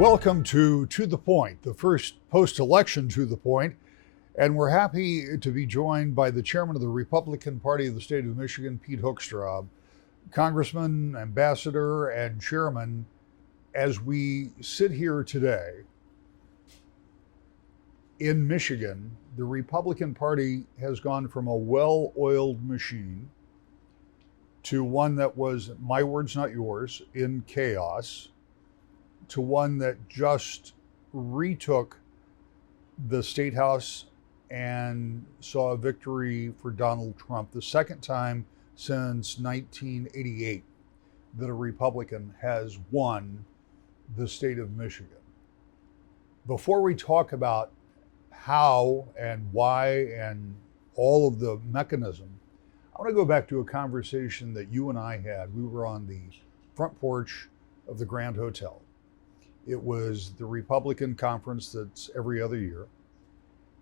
Welcome to the Point, the first post-election To the Point, and we're happy to be joined by the chairman of the Republican Party of the state of Michigan, Pete Hoekstra, congressman, ambassador, and chairman. As we sit here today in Michigan, the Republican Party has gone from a well-oiled machine to one that was, my words not yours, in chaos, to one that just retook the state house and saw a victory for Donald Trump, the second time since 1988 that a Republican has won the state of Michigan. Before we talk about how and why and all of the mechanism, I want to go back to a conversation that you and I had. We were on the front porch of the Grand Hotel. It was the Republican conference that's every other year.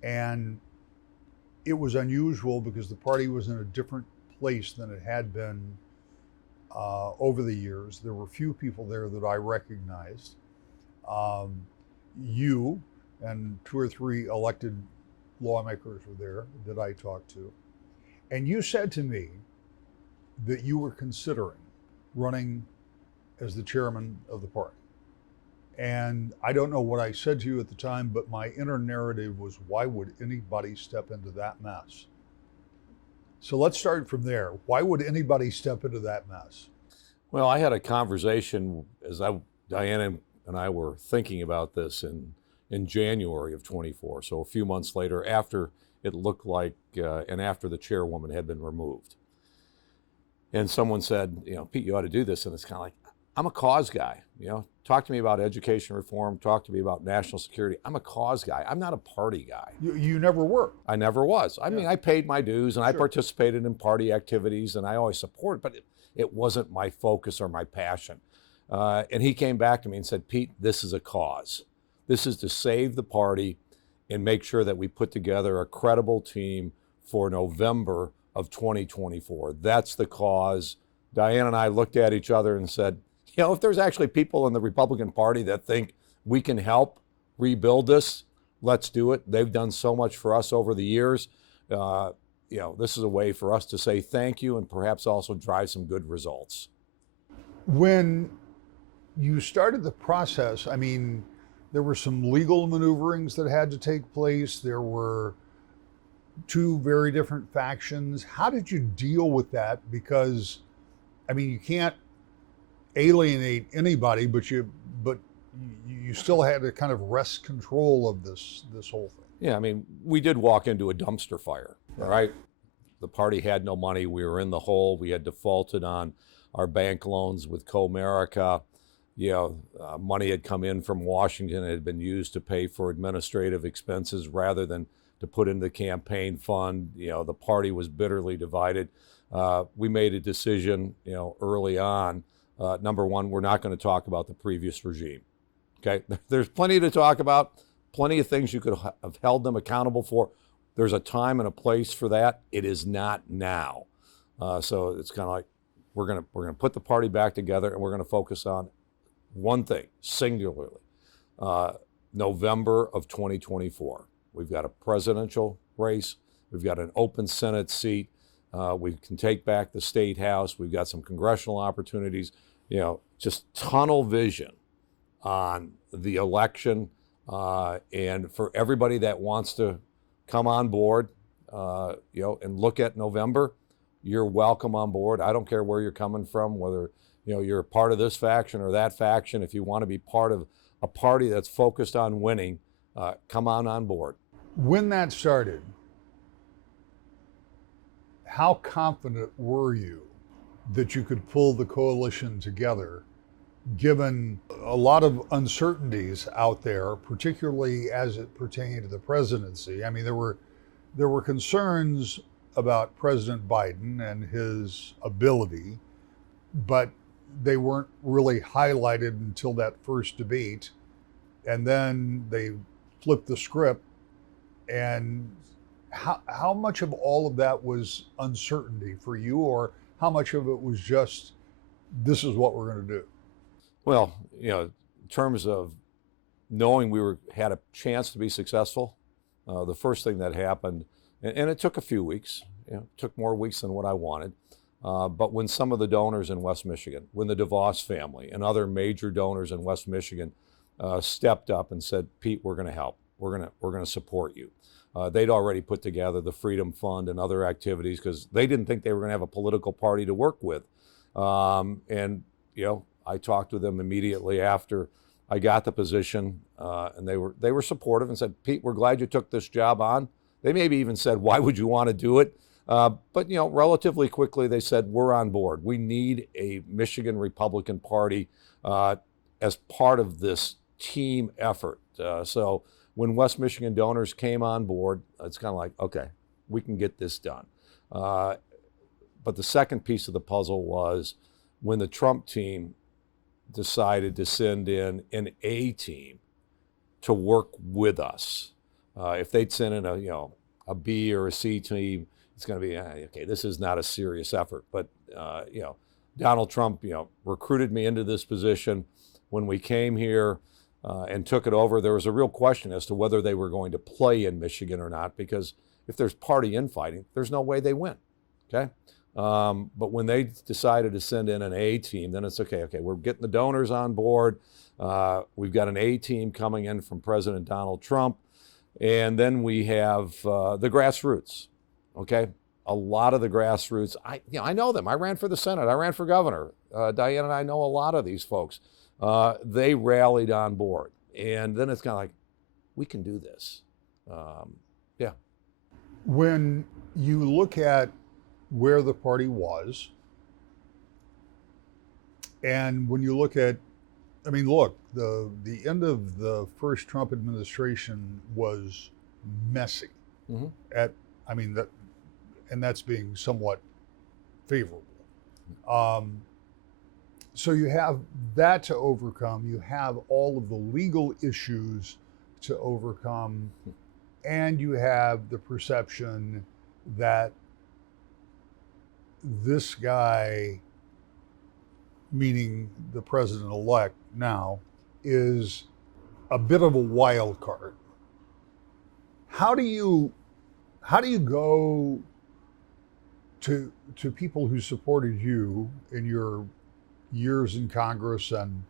And it was unusual because the party was in a different place than it had been over the years. There were few people there that I recognized. You and two or three elected lawmakers were there that I talked to. And you said to me that you were considering running as the chairman of the party. And I don't know what I said to you at the time, but my inner narrative was, why would anybody step into that mess? So let's start from there. Why would anybody step into that mess? Well, I had a conversation as Diana and I were thinking about this in January of 24. So a few months later, after it looked like, and after the chairwoman had been removed. And someone said, Pete, you ought to do this. And it's kind of like, I'm a cause guy, talk to me about education reform, talk to me about national security. I'm a cause guy. I'm not a party guy. You never were. I never was. I mean, I paid my dues and I participated in party activities and I always supported, but it wasn't my focus or my passion. And he came back to me and said, Pete, this is a cause. This is to save the party and make sure that we put together a credible team for November of 2024. That's the cause. Diane and I looked at each other and said, if there's actually people in the Republican Party that think we can help rebuild this, let's do it. They've done so much for us over the years. This is a way for us to say thank you and perhaps also drive some good results. When you started the process, I mean, there were some legal maneuverings that had to take place. There were two very different factions. How did you deal with that? Because, I mean, you can't alienate anybody, but you still had to kind of wrest control of this whole thing. Yeah, I mean, we did walk into a dumpster fire, all right? The party had no money. We were in the hole. We had defaulted on our bank loans with Comerica. Money had come in from Washington. It had been used to pay for administrative expenses rather than to put into the campaign fund. The party was bitterly divided. We made a decision, early on. Number one, we're not going to talk about the previous regime. Okay, there's plenty to talk about, plenty of things you could have held them accountable for. There's a time and a place for that. It is not now. So it's kind of like we're going to put the party back together and we're going to focus on one thing singularly. November of 2024. We've got a presidential race. We've got an open Senate seat. We can take back the state house. We've got some congressional opportunities. Just tunnel vision on the election. And for everybody that wants to come on board, and look at November, you're welcome on board. I don't care where you're coming from, whether you're a part of this faction or that faction. If you want to be part of a party that's focused on winning, come on board. When that started, how confident were you that you could pull the coalition together, given a lot of uncertainties out there, particularly as it pertained to the presidency? I mean, there were concerns about President Biden and his ability, but they weren't really highlighted until that first debate. And then they flipped the script. And how much of all of that was uncertainty for you, or how much of it was just, this is what we're going to do? Well, in terms of knowing we had a chance to be successful, the first thing that happened, and it took a few weeks, it took more weeks than what I wanted, but when some of the donors in West Michigan, when the DeVos family and other major donors in West Michigan stepped up and said, Pete, we're going to help. We're going to support you. They'd already put together the Freedom Fund and other activities because they didn't think they were going to have a political party to work with. And I talked with them immediately after I got the position, and they were supportive and said, Pete, we're glad you took this job on. They maybe even said, why would you want to do it? But relatively quickly they said, we're on board. We need a Michigan Republican Party as part of this team effort. So when West Michigan donors came on board, it's kind of like, okay, we can get this done. But the second piece of the puzzle was when the Trump team decided to send in an A team to work with us. If they'd send in a B or a C team, it's going to be, okay, this is not a serious effort. But, Donald Trump, recruited me into this position. When we came here and took it over, there was a real question as to whether they were going to play in Michigan or not, because if there's party infighting, there's no way they win, okay? But when they decided to send in an A team, then it's okay, we're getting the donors on board. We've got an A team coming in from President Donald Trump. And then we have the grassroots, okay? A lot of the grassroots, I know them. I ran for the Senate. I ran for governor. Diane and I know a lot of these folks. They rallied on board. And then it's kind of like, we can do this. Yeah. When you look at where the party was, and when you look at, look, the end of the first Trump administration was messy. Mm-hmm. That's being somewhat favorable. So you have that to overcome. You have all of the legal issues to overcome, and you have the perception that this guy, meaning the president-elect now, is a bit of a wild card. How do you go to people who supported you in your years in Congress and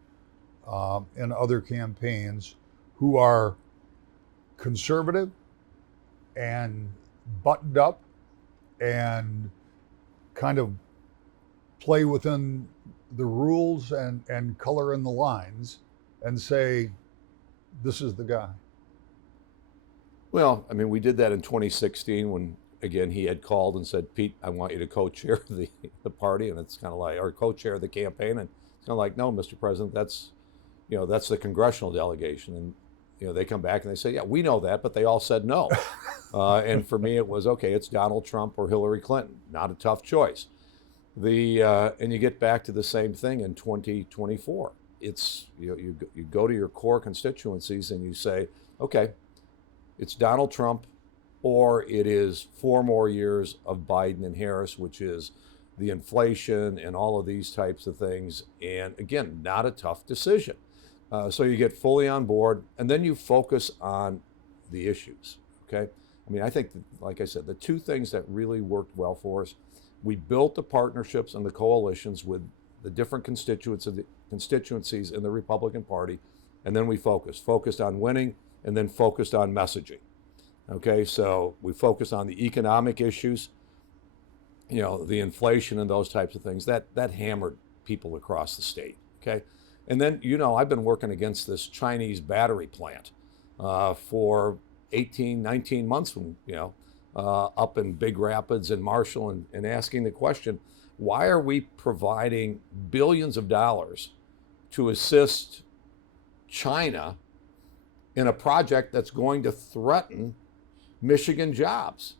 other campaigns, who are conservative and buttoned up and kind of play within the rules and color in the lines, and say, this is the guy? Well, we did that in 2016 when, again, he had called and said, Pete, I want you to co-chair the party. And it's kind of like, or co-chair the campaign. And it's kind of like, no, Mr. President, that's the congressional delegation. And, they come back and they say, yeah, we know that, but they all said no. And for me, it was, okay, it's Donald Trump or Hillary Clinton. Not a tough choice. And you get back to the same thing in 2024. It's, you go to your core constituencies and you say, okay, it's Donald Trump, or it is 4 more years of Biden and Harris, which is the inflation and all of these types of things. And again, not a tough decision. So you get fully on board, and then you focus on the issues, okay? I think, like I said, the two things that really worked well for us, we built the partnerships and the coalitions with the different constituencies in the Republican Party, and then we focused on winning, and then focused on messaging. Okay, so we focused on the economic issues, the inflation and those types of things. That hammered people across the state, okay? And then, I've been working against this Chinese battery plant for 18, 19 months, up in Big Rapids and Marshall, and asking the question, why are we providing billions of dollars to assist China in a project that's going to threaten Michigan jobs?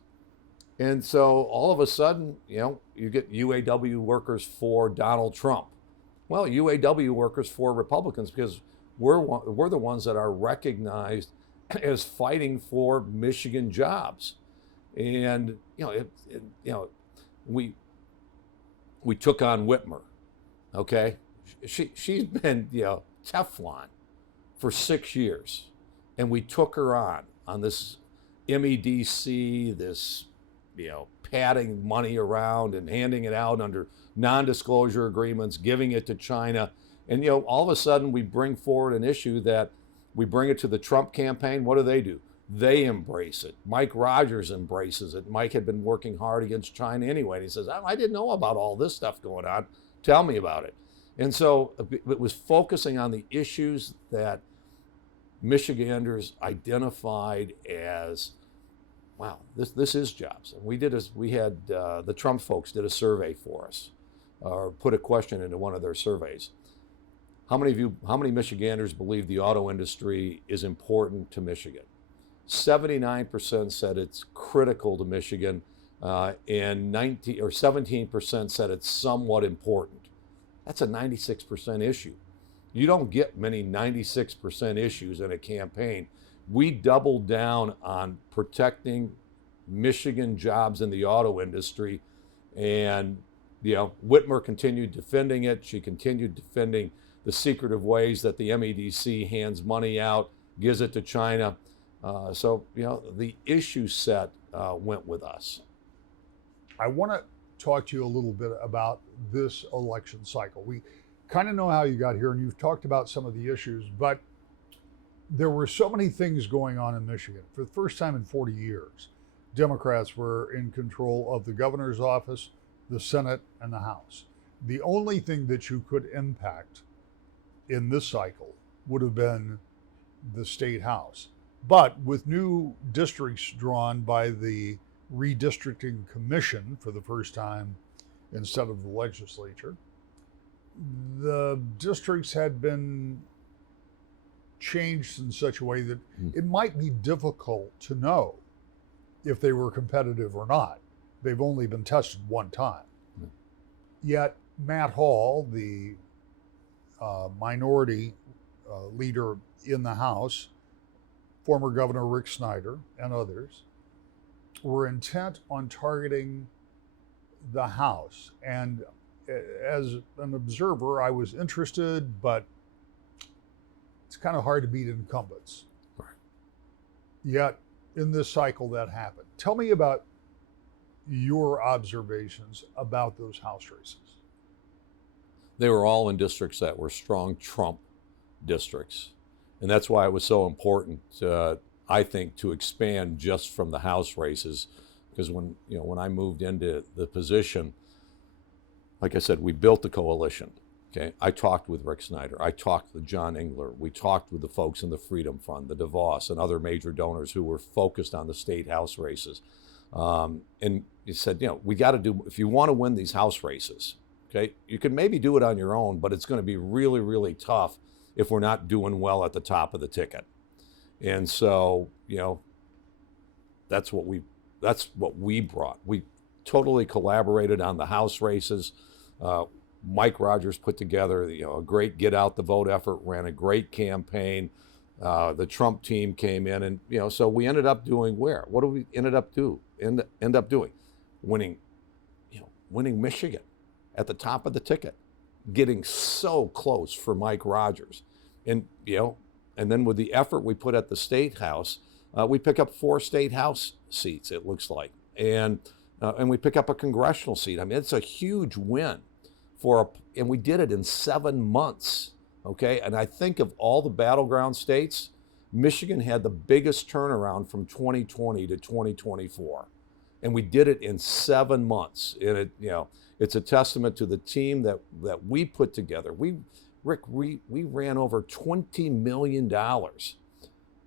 And so all of a sudden, you get UAW workers for Donald Trump. Well, UAW workers for Republicans, because we're the ones that are recognized as fighting for Michigan jobs. And we took on Whitmer. Okay, she's been Teflon for 6 years. And we took her on this MEDC, this, padding money around and handing it out under non-disclosure agreements, giving it to China. And, all of a sudden we bring forward an issue that we bring it to the Trump campaign. What do? They embrace it. Mike Rogers embraces it. Mike had been working hard against China anyway. And he says, I didn't know about all this stuff going on. Tell me about it. And so it was focusing on the issues that Michiganders identified as, wow, this is jobs. And we had the Trump folks did a survey for us, or put a question into one of their surveys. How many Michiganders believe the auto industry is important to Michigan? 79% said it's critical to Michigan, and 17% said it's somewhat important. That's a 96% issue. You don't get many 96% issues in a campaign. We doubled down on protecting Michigan jobs in the auto industry, and Whitmer continued defending it. She continued defending the secretive ways that the MEDC hands money out, gives it to China. So the issue set went with us. I want to talk to you a little bit about this election cycle. We kind of know how you got here, and you've talked about some of the issues, but there were so many things going on in Michigan. For the first time in 40 years, Democrats were in control of the governor's office, the Senate, and the House. The only thing that you could impact in this cycle would have been the state house. But with new districts drawn by the redistricting commission for the first time instead of the legislature, the districts had been changed in such a way that it might be difficult to know if they were competitive or not. They've only been tested one time. Yet Matt Hall, the minority leader in the House, former Governor Rick Snyder, and others, were intent on targeting the House. And as an observer, I was interested, but it's kind of hard to beat incumbents. Right. Yet in this cycle that happened. Tell me about your observations about those House races. They were all in districts that were strong Trump districts. And that's why it was so important, I think, to expand just from the House races. Because when I moved into the position, like I said, we built the coalition. Okay, I talked with Rick Snyder. I talked with John Engler. We talked with the folks in the Freedom Fund, the DeVos, and other major donors who were focused on the state House races. And he said, we got to do, if you want to win these House races, okay, you can maybe do it on your own, but it's going to be really, really tough if we're not doing well at the top of the ticket. And so, that's what we brought. We totally collaborated on the House races. Mike Rogers put together, a great get out the vote effort, ran a great campaign. The Trump team came in, and so we ended up doing where? What did we end up doing? Winning Michigan at the top of the ticket, getting so close for Mike Rogers, and then with the effort we put at the state house, we pick up 4 state house seats. It looks like, and we pick up a congressional seat. I mean, it's a huge win. And we did it in 7 months, okay? And I think of all the battleground states, Michigan had the biggest turnaround from 2020 to 2024. And we did it in 7 months. And it's a testament to the team that we put together. Rick, we ran over $20 million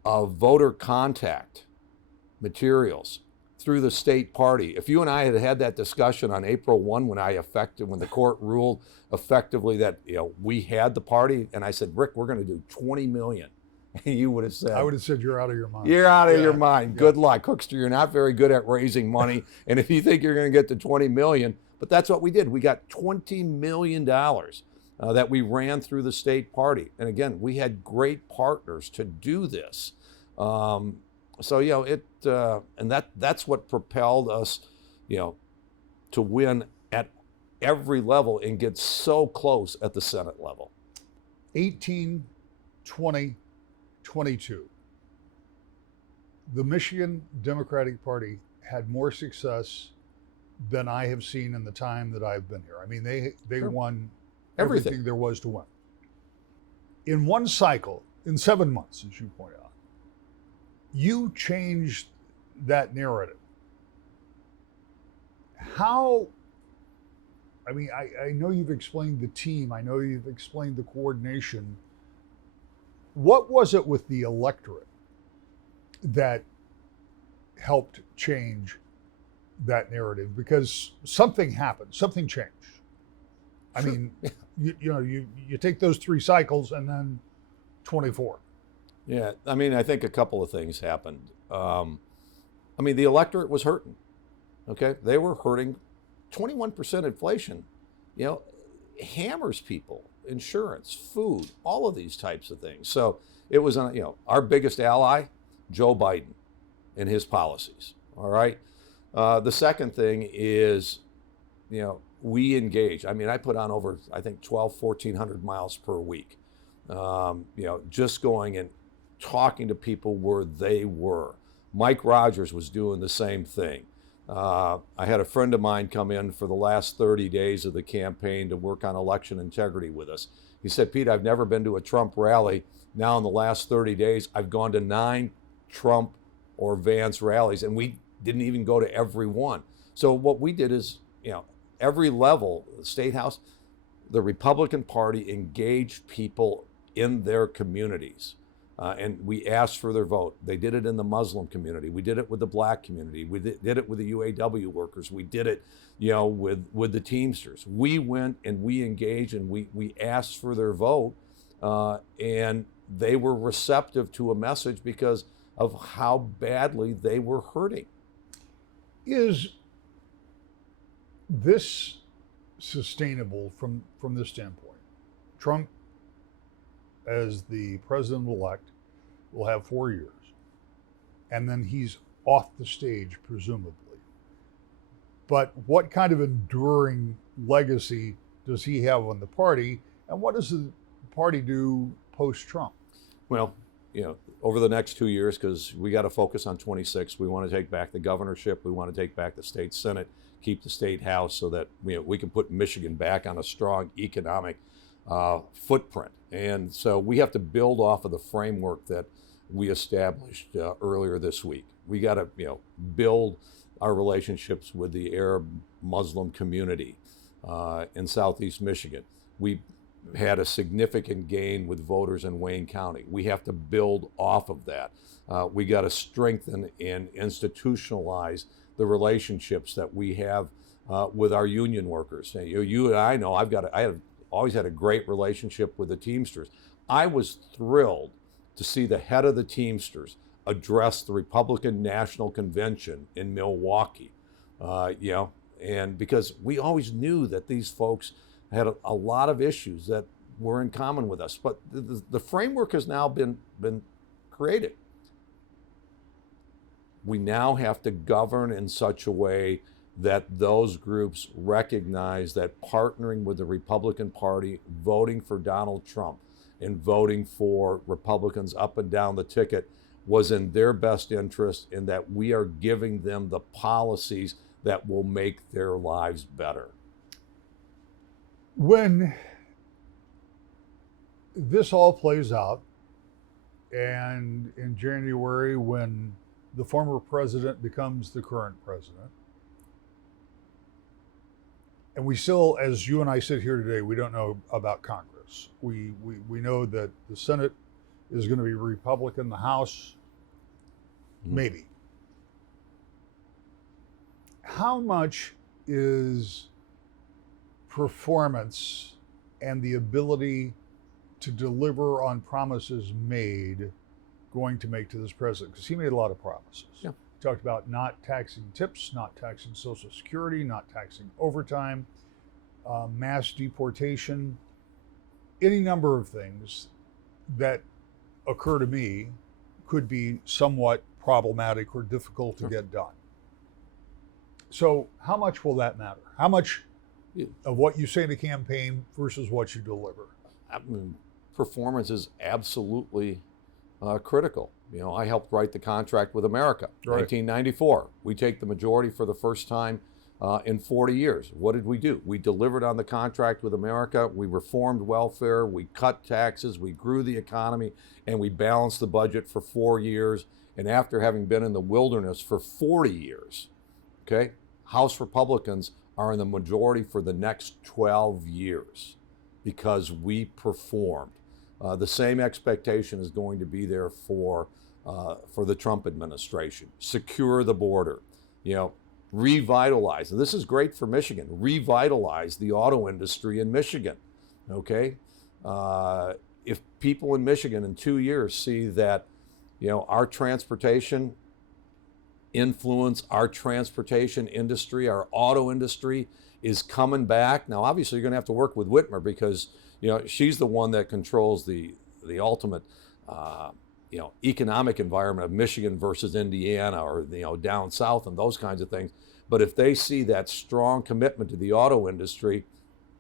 of voter contact materials through the state party. If you and I had had that discussion on April 1 when the court ruled effectively that we had the party, and I said, Rick, we're going to do 20 million. And you would have said, I would have said, you're out of your mind. You're out of your mind. Good luck. Hoekstra, you're not very good at raising money. And if you think you're going to get to 20 million, but that's what we did. We got $20 million that we ran through the state party. And again, we had great partners to do this. So, and that's what propelled us, to win at every level and get so close at the Senate level. 18, 20, 22, the Michigan Democratic Party had more success than I have seen in the time that I've been here. I mean, they Sure. won Everything. everything there was to win. In one cycle, in 7 months, as you point out, you changed that narrative. How, I mean, I know you've explained the team, I know you've explained the coordination. What was it with the electorate that helped change that narrative? Because something happened, something changed. I Sure. mean, you take those 3 cycles and then 24. Yeah, I mean, I think a couple of things happened. I mean, the electorate was hurting. Okay, they were hurting. 21% inflation, hammers people. Insurance, food, all of these types of things. So it was, our biggest ally, Joe Biden, and his policies. All right. The second thing is, we engage. I mean, I put on over, I think, 1,400 miles per week. Just going and talking to people where they were. Mike Rogers was doing the same thing. I had a friend of mine come in for the last 30 days of the campaign to work on election integrity with us. He said, Pete, I've never been to a Trump rally. Now in the last 30 days, I've gone to 9 Trump or Vance rallies, and we didn't even go to every one. So what we did is, every level, the state house, the Republican Party engaged people in their communities. And we asked for their vote. They did it in the Muslim community. We did it with the black community. We did it with the UAW workers. We did it, with the Teamsters. We went and we engaged and we asked for their vote, and they were receptive to a message because of how badly they were hurting. Is this sustainable from this standpoint? Trump, as the president-elect, will have 4 years, and then he's off the stage, presumably. But what kind of enduring legacy does he have on the party, and what does the party do post-Trump? Well, over the next 2 years, because we got to focus on 26, we want to take back the governorship, we want to take back the state senate, keep the state house so that we can put Michigan back on a strong economic footprint. And so we have to build off of the framework that we established earlier this week. We got to, build our relationships with the Arab Muslim community in Southeast Michigan. We had a significant gain with voters in Wayne County. We have to build off of that. We got to strengthen and institutionalize the relationships that we have with our union workers. You and I know I have always had a great relationship with the Teamsters. I was thrilled to see the head of the Teamsters address the Republican National Convention in Milwaukee, and because we always knew that these folks had a lot of issues that were in common with us. But the framework has now been created. We now have to govern in such a way that those groups recognize that partnering with the Republican Party, voting for Donald Trump, and voting for Republicans up and down the ticket was in their best interest, and that we are giving them the policies that will make their lives better. When this all plays out, and in January, when the former president becomes the current president, and we still, as you and I sit here today, we don't know about Congress. We know that the Senate is going to be Republican, the House, maybe. How much is performance and the ability to deliver on promises made going to make to this president? Because he made a lot of promises. Yeah. He talked about not taxing tips, not taxing Social Security, not taxing overtime, mass deportation, any number of things that occur to me could be somewhat problematic or difficult to get done. So how much will that matter? How much of what you say in a campaign versus what you deliver? I mean, performance is absolutely critical. You know, I helped write the contract with America, Right. 1994. We take the majority for the first time in 40 years. What did we do? We delivered on the contract with America. We reformed welfare. We cut taxes. We grew the economy, and we balanced the budget for 4 years. And after having been in the wilderness for 40 years, okay, House Republicans are in the majority for the next 12 years because we performed. The same expectation is going to be there for the Trump administration. Secure the border, you know, revitalize. And this is great for Michigan. Revitalize the auto industry in Michigan. Okay, if people in Michigan in 2 years see that, you know, our transportation influence, our transportation industry, our auto industry is coming back. Now, obviously, you're going to have to work with Whitmer because, you know, she's the one that controls the ultimate, you know, economic environment of Michigan versus Indiana or, you know, down south and those kinds of things. But if they see that strong commitment to the auto industry,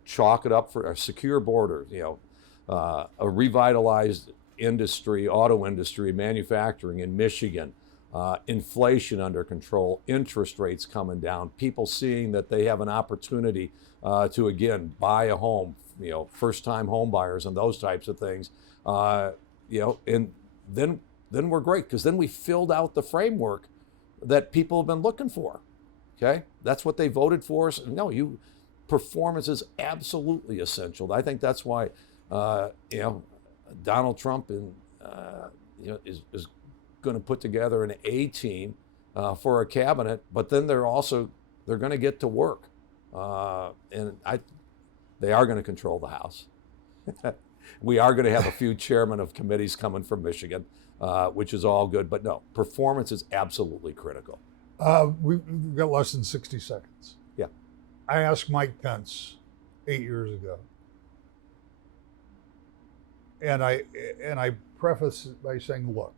chalk it up for a secure border, you know, a revitalized industry, auto industry, manufacturing in Michigan, inflation under control, interest rates coming down, people seeing that they have an opportunity to, again, buy a home, you know, first-time home buyers and those types of things, you know, and then we're great because then we filled out the framework that people have been looking for. Okay, that's what they voted for us. No, performance is absolutely essential. I think that's why, you know, Donald Trump and you know, is going to put together an A team for a cabinet, but then they're going to get to work, and they are going to control the House. We are going to have a few chairmen of committees coming from Michigan, which is all good. But no, performance is absolutely critical. We've got less than 60 seconds. Yeah. I asked Mike Pence 8 years ago, and I preface it by saying, look,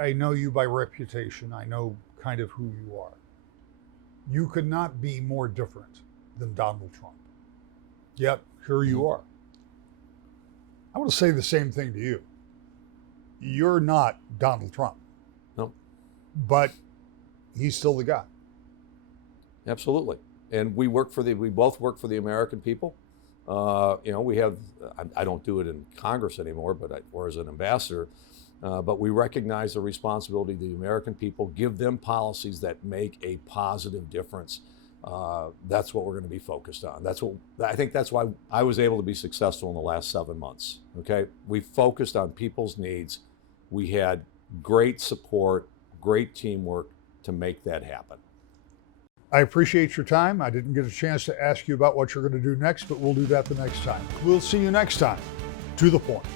I know you by reputation. I know kind of who you are. You could not be more different than Donald Trump. Yet here you are. I want to say the same thing to you. You're not Donald Trump. No. But he's still the guy. Absolutely. And we both work for the American people. You know, we have, I don't do it in Congress anymore, or as an ambassador, but we recognize the responsibility of the American people, give them policies that make a positive difference. That's what we're going to be focused on. I think that's why I was able to be successful in the last 7 months. Okay. We focused on people's needs. We had great support, great teamwork to make that happen. I appreciate your time. I didn't get a chance to ask you about what you're going to do next, but we'll do that the next time. We'll see you next time. To the point.